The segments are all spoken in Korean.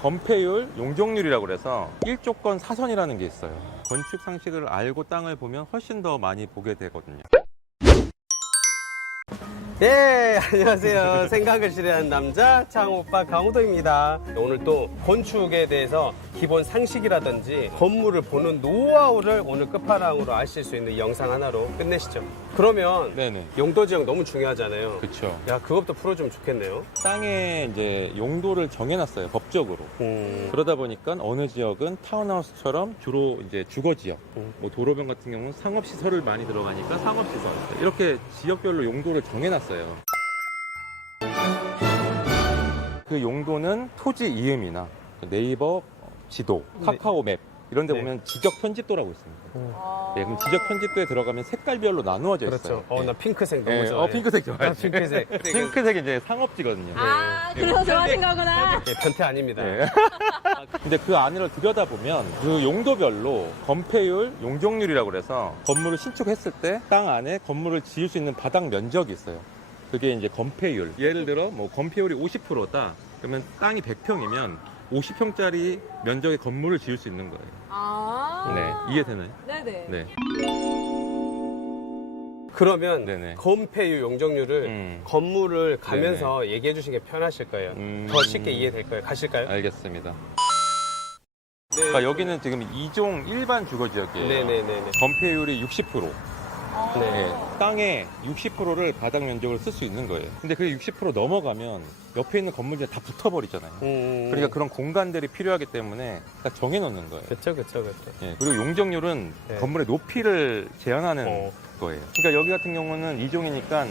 건폐율, 용적률이라고 그래서 1조건 사선이라는 게 있어요. 건축 상식을 알고 땅을 보면 훨씬 더 많이 보게 되거든요. 예, 안녕하세요. 생각을 실현하는 남자 창오빠 강호동입니다. 오늘 또 건축에 대해서 기본 상식이라든지 건물을 보는 노하우를 오늘 끝판왕으로 아실 수 있는 영상 하나로 끝내시죠. 그러면 네네. 용도 지역 너무 중요하잖아요. 그렇죠. 야, 그것도 풀어주면 좋겠네요. 땅에 이제 용도를 정해놨어요, 법적으로. 그러다 보니까 어느 지역은 타운하우스처럼 주로 이제 주거 지역, 뭐 도로변 같은 경우는 상업시설을 많이 들어가니까 상업시설. 이렇게 지역별로 용도를 정해놨어요. 그 용도는 토지 이음이나 네이버 지도, 카카오 맵 이런 데 네. 보면 지적 편집도라고 있습니다. 예, 그럼 지적 편집도에 들어가면 색깔별로 나누어져 있어요. 그렇죠. 나 핑크색 너무 예, 좋아해. 핑크색 좋아요. 나 핑크색. 핑크색이 이제 상업지거든요. 아, 그래서 좋아하신 거구나. 예, 변태 아닙니다. 예. 근데 그 안을 들여다보면 그 용도별로 건폐율, 용적률이라고 그래서 건물을 신축했을 때 땅 안에 건물을 지을 수 있는 바닥 면적이 있어요. 그게 이제 건폐율. 예를 들어 뭐 건폐율이 50%다. 그러면 땅이 100평이면 50평짜리 면적의 건물을 지을 수 있는 거예요. 아. 네, 이해되나요? 네네. 네. 그러면 네네. 건폐율, 용적률을 건물을 가면서 얘기해 주시는 게 편하실 거예요. 더 쉽게 이해될 거예요. 가실까요? 알겠습니다. 네. 그러니까 여기는 지금 2종 일반 주거지역이에요. 네네네. 건폐율이 60%. 네. 네, 땅의 60%를 바닥 면적으로 쓸 수 있는 거예요. 근데 그게 60% 넘어가면 옆에 있는 건물들이 다 붙어버리잖아요. 그러니까 그런 공간들이 필요하기 때문에 딱 정해놓는 거예요. 그쵸. 예, 그리고 용적률은 네. 건물의 높이를 제한하는 거예요. 그러니까 여기 같은 경우는 2종이니까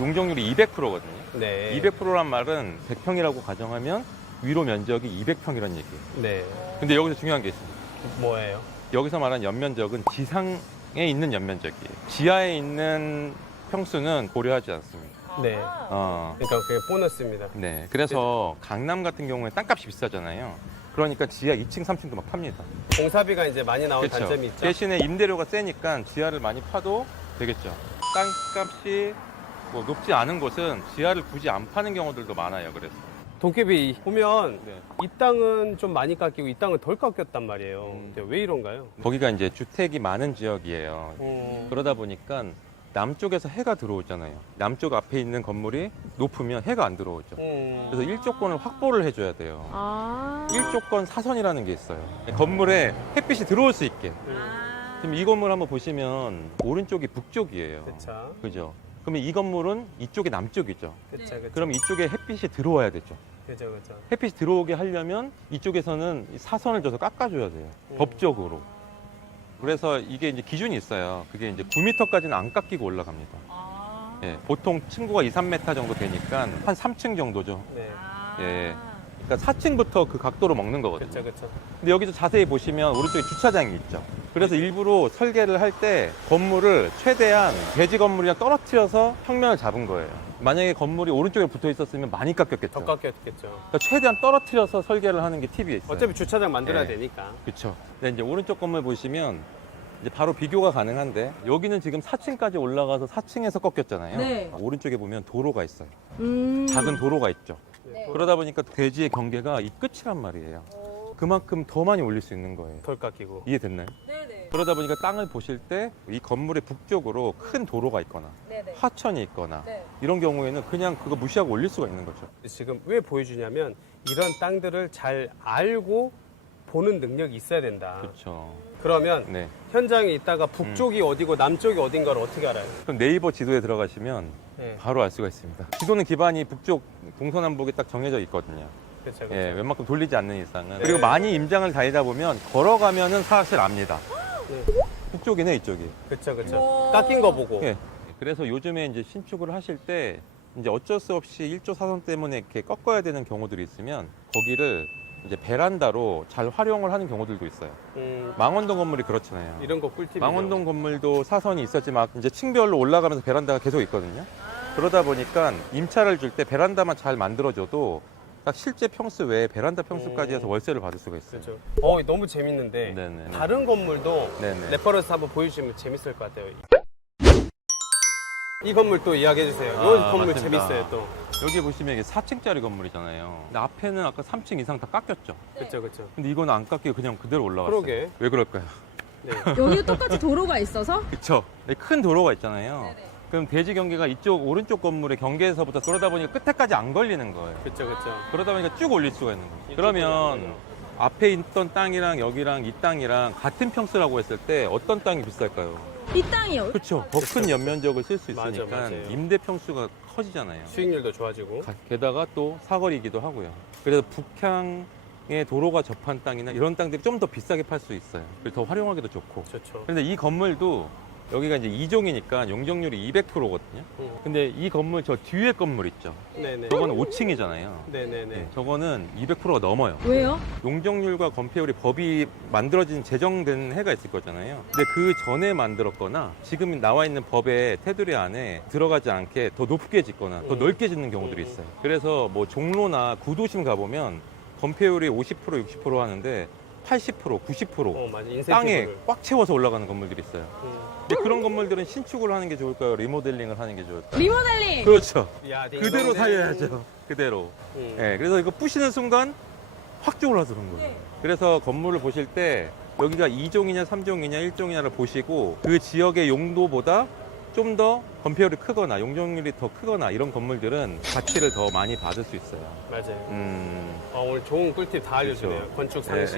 용적률이 200%거든요. 네. 200%란 말은 100평이라고 가정하면 위로 면적이 200평이라는 얘기예요. 네. 근데 여기서 중요한 게 있습니다. 뭐예요? 여기서 말하는 연면적은 지상에 있는 연면적이에요. 지하에 있는 평수는 고려하지 않습니다. 네. 어, 그러니까 그게 보너스입니다. 네. 그래서 강남 같은 경우에 땅값이 비싸잖아요. 그러니까 지하 2층, 3층도 막 팝니다. 공사비가 이제 많이 나온 그쵸? 단점이 있죠. 대신에 임대료가 세니까 지하를 많이 파도 되겠죠. 땅값이 뭐 높지 않은 곳은 지하를 굳이 안 파는 경우들도 많아요. 그래서. 도깨비 보면 네. 이 땅은 좀 많이 깎이고 이 땅은 덜 깎였단 말이에요. 근데 왜 이런가요? 거기가 이제 주택이 많은 지역이에요. 그러다 보니까 남쪽에서 해가 들어오잖아요. 남쪽 앞에 있는 건물이 높으면 해가 안 들어오죠. 그래서 일조권을 확보를 해줘야 돼요. 아. 일조권 사선이라는 게 있어요. 건물에 햇빛이 들어올 수 있게. 지금 이 건물 한번 보시면 오른쪽이 북쪽이에요. 그쵸. 그죠? 그러면 이 건물은 이쪽이 남쪽이죠. 그쵸. 그럼 이쪽에 햇빛이 들어와야 되죠. 그죠. 햇빛이 들어오게 하려면 이쪽에서는 이 사선을 줘서 깎아줘야 돼요. 법적으로. 그래서 이게 이제 기준이 있어요. 그게 이제 9m까지는 안 깎이고 올라갑니다. 아. 예, 보통 층고가 2, 3m 정도 되니까 한 3층 정도죠. 네. 예. 그러니까 4층부터 그 각도로 먹는 거거든요. 그쵸. 근데 여기서 자세히 보시면 오른쪽에 주차장이 있죠. 그래서 일부러 설계를 할 때 건물을 최대한 대지 건물이랑 떨어뜨려서 평면을 잡은 거예요. 만약에 건물이 오른쪽에 붙어 있었으면 많이 깎였겠죠. 더 깎였겠죠. 그러니까 최대한 떨어뜨려서 설계를 하는 게 팁이 있어요. 어차피 주차장 만들어야 네. 되니까. 그렇죠. 근데 이제 오른쪽 건물 보시면 이제 바로 비교가 가능한데 여기는 지금 4층까지 올라가서 4층에서 꺾였잖아요. 네. 오른쪽에 보면 도로가 있어요. 음. 작은 도로가 있죠. 네. 그러다 보니까 대지의 경계가 이 끝이란 말이에요. 그만큼 더 많이 올릴 수 있는 거예요. 덜 깎이고. 이해됐나요? 네네. 그러다 보니까 땅을 보실 때 이 건물의 북쪽으로 큰 도로가 있거나 네네. 하천이 있거나 네. 이런 경우에는 그냥 그거 무시하고 올릴 수가 있는 거죠. 지금 왜 보여주냐면 이런 땅들을 잘 알고 보는 능력이 있어야 된다. 그렇죠. 그러면 네. 현장에 있다가 북쪽이 어디고 남쪽이 어딘가를 어떻게 알아요? 그럼 네이버 지도에 들어가시면 네. 바로 알 수가 있습니다. 지도는 기반이 북쪽 동서남북에 딱 정해져 있거든요. 그렇죠. 예, 웬만큼 돌리지 않는 이상은. 네. 그리고 많이 임장을 다니다 보면 걸어가면은 사실 압니다. 네. 북쪽이네, 이쪽이. 그렇죠. 오. 깎인 거 보고. 예. 그래서 요즘에 이제 신축을 하실 때 이제 어쩔 수 없이 일조 사선 때문에 이렇게 꺾어야 되는 경우들이 있으면 거기를 이제 베란다로 잘 활용을 하는 경우들도 있어요. 망원동 건물이 그렇잖아요. 이런 거 꿀팁이죠. 망원동 건물도 사선이 있었지만 이제 층별로 올라가면서 베란다가 계속 있거든요. 그러다 보니까 임차를 줄 때 베란다만 잘 만들어줘도 딱 실제 평수 외에 베란다 평수까지 해서 월세를 받을 수가 있어요. 그렇죠. 너무 재밌는데 네네. 다른 건물도 네네. 레퍼런스 한번 보여주시면 재밌을 것 같아요. 이 건물 또 이야기해 주세요. 이 아, 건물 맞습니다. 재밌어요 또. 여기 보시면 이게 4층짜리 건물이잖아요. 근데 앞에는 아까 3층 이상 다 깎였죠. 그렇죠, 그렇죠. 근데 이거는 안 깎이고 그냥 그대로 올라갔어요. 그러게. 왜 그럴까요? 네. 여기도 똑같이 도로가 있어서? 그쵸. 큰 도로가 있잖아요. 네네. 그럼 대지 경계가 이쪽 오른쪽 건물의 경계에서부터 그러다 보니까 끝에까지 안 걸리는 거예요. 그렇죠, 그렇죠. 그러다 보니까 쭉 올릴 수가 있는 거예요. 이쪽으로 그러면 올리는 앞에 있던 땅이랑 여기랑 이 땅이랑 같은 평수라고 했을 때 어떤 땅이 비쌀까요? 이 땅이요. 그렇죠. 더 큰 연면적을 쓸 수 맞아, 있으니까 맞아요. 임대 평수가 커지잖아요. 수익률도 좋아지고. 게다가 또 사거리이기도 하고요. 그래서 북향의 도로가 접한 땅이나 이런 땅들이 좀 더 비싸게 팔 수 있어요. 그래서 더 활용하기도 좋고. 좋죠. 그런데 이 건물도 여기가 이제 2종이니까 용적률이 200%거든요. 근데 이 건물 저 뒤에 건물 있죠. 네네. 저거는 5층이잖아요. 네네네. 저거는 200%가 넘어요. 왜요? 용적률과 건폐율이 법이 만들어진 제정된 해가 있을 거잖아요. 근데 그 전에 만들었거나 지금 나와 있는 법의 테두리 안에 들어가지 않게 더 높게 짓거나 더 넓게 짓는 경우들이 있어요. 그래서 뭐 종로나 구도심 가보면 건폐율이 50% 60% 하는데 80% 90% 맞아. 땅에 인센티브를. 꽉 채워서 올라가는 건물들이 있어요. 음. 근데 그런 건물들은 신축을 하는 게 좋을까요? 리모델링을 하는 게 좋을까요? 리모델링! 그렇죠. 야, 그대로 딩동댕. 살려야죠. 그대로. 예, 그래서 이거 부시는 순간 확 쪼그라드는 거예요. 네. 그래서 건물을 보실 때 여기가 2종이냐 3종이냐 1종이냐를 보시고 그 지역의 용도보다 좀 더 건폐율이 크거나 용적률이 더 크거나 이런 건물들은 가치를 더 많이 받을 수 있어요. 맞아요. 오늘 좋은 꿀팁 다 알려주네요. 그렇죠. 건축 상식.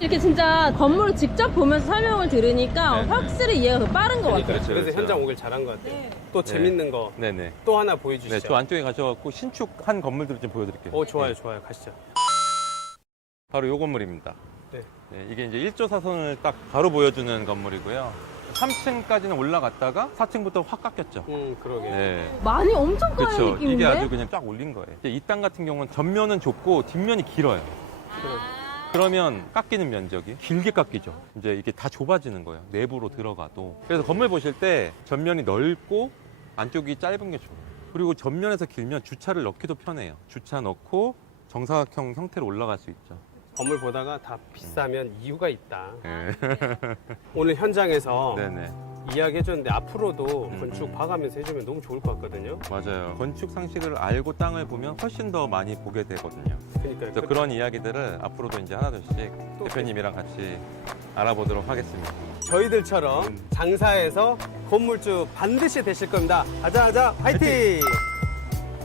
이렇게 진짜 건물을 직접 보면서 설명을 들으니까 네, 네. 확실히 이해가 더 빠른 것 같아요. 그래서 그렇죠. 현장 오길 잘한 것 같아요. 네. 또 재밌는 거 또 네네. 하나 네, 보여주시죠. 저 안쪽에 가셔갖고 신축한 건물들을 좀 보여드릴게요. 좋아요, 네, 좋아요. 가시죠. 바로 이 건물입니다. 네. 네, 이게 이제 1조 사선을 딱 바로 보여주는 건물이고요. 3층까지는 올라갔다가 4층부터 확 깎였죠. 그러게. 네. 많이 엄청 까는 그렇죠. 느낌인데? 이게 아주 그냥 쫙 올린 거예요. 이 땅 같은 경우는 전면은 좁고 뒷면이 길어요. 그러면 깎이는 면적이 길게 깎이죠. 이제 이게 다 좁아지는 거예요. 내부로 들어가도. 그래서 건물 보실 때 전면이 넓고 안쪽이 짧은 게 좋아요. 그리고 전면에서 길면 주차를 넣기도 편해요. 주차 넣고 정사각형 형태로 올라갈 수 있죠. 건물 보다가 다 비싸면 이유가 있다. 네. 오늘 현장에서 네네. 이야기해줬는데 앞으로도 건축 봐가면서 해주면 너무 좋을 것 같거든요. 맞아요. 건축 상식을 알고 땅을 보면 훨씬 더 많이 보게 되거든요. 그러니까 그래서 그런 이야기들을 앞으로도 이제 하나둘씩 또 대표님이랑 같이 알아보도록 하겠습니다. 저희들처럼 장사해서 건물주 반드시 되실 겁니다. 가자, 화이팅!